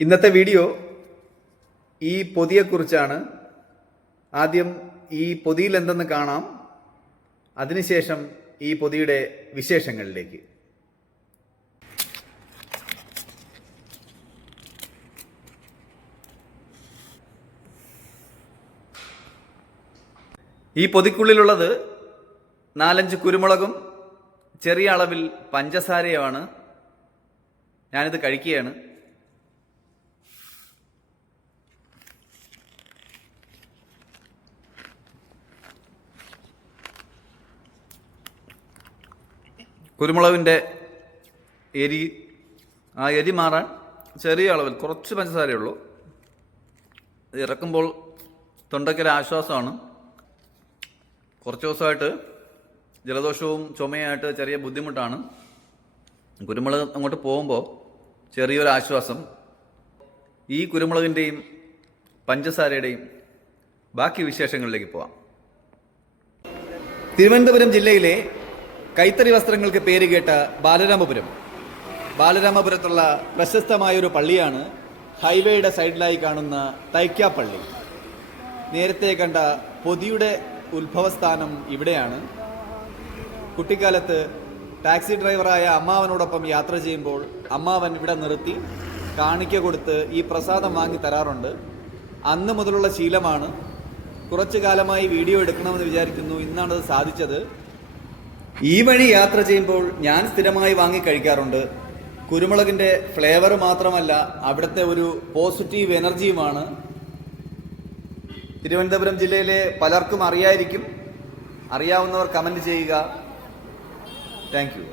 ഇന്നത്തെ വീഡിയോ ഈ പൊതിയെക്കുറിച്ചാണ്. ആദ്യം ഈ പൊതിയിൽ എന്തെന്ന് കാണാം, അതിനുശേഷം ഈ പൊതിയുടെ വിശേഷങ്ങളിലേക്ക്. ഈ പൊതിക്കുള്ളിലുള്ളത് 4-5 കുരുമുളകും ചെറിയ അളവിൽ പഞ്ചസാരയുമാണ്. ഞാനിത് കഴിക്കുകയാണ്. കുരുമുളകിൻ്റെ എരി മാറാൻ ചെറിയ അളവിൽ കുറച്ച് പഞ്ചസാരയേ ഉള്ളൂ. ഇത് ഇറക്കുമ്പോൾ തൊണ്ടയ്ക്കൊരു ആശ്വാസമാണ്. കുറച്ച് ദിവസമായിട്ട് ജലദോഷവും ചുമയായിട്ട് ചെറിയ ബുദ്ധിമുട്ടാണ്. കുരുമുളക് അങ്ങോട്ട് പോകുമ്പോൾ ചെറിയൊരു ആശ്വാസം. ഈ കുരുമുളകിൻ്റെയും പഞ്ചസാരയുടെയും ബാക്കി വിശേഷങ്ങളിലേക്ക് പോവാം. തിരുവനന്തപുരം ജില്ലയിലെ കൈത്തറി വസ്ത്രങ്ങൾക്ക് പേരുകേട്ട ബാലരാമപുരത്തുള്ള പ്രശസ്തമായൊരു പള്ളിയാണ് ഹൈവേയുടെ സൈഡിലായി കാണുന്ന തൈക്കാപ്പള്ളി. നേരത്തെ കണ്ട പൊതിയുടെ ഉത്ഭവസ്ഥാനം ഇവിടെയാണ്. കുട്ടിക്കാലത്ത് ടാക്സി ഡ്രൈവറായ അമ്മാവനോടൊപ്പം യാത്ര ചെയ്യുമ്പോൾ അമ്മാവൻ ഇവിടെ നിർത്തി കാണിക്ക കൊടുത്ത് ഈ പ്രസാദം വാങ്ങി തരാറുണ്ട്. അന്ന് മുതലുള്ള ശീലമാണ്. കുറച്ചു കാലമായി വീഡിയോ എടുക്കണമെന്ന് വിചാരിക്കുന്നു. ഇന്നാണത് സാധിച്ചത്. ഈ വഴി യാത്ര ചെയ്യുമ്പോൾ ഞാൻ സ്ഥിരമായി വാങ്ങി കഴിക്കാറുണ്ട്. കുരുമുളകിൻ്റെ ഫ്ലേവർ മാത്രമല്ല, അവിടുത്തെ ഒരു പോസിറ്റീവ് എനർജിയുമാണ്. തിരുവനന്തപുരം ജില്ലയിലെ പലർക്കും അറിയായിരിക്കും. അറിയാവുന്നവർ കമൻറ്റ് ചെയ്യുക. Thank you.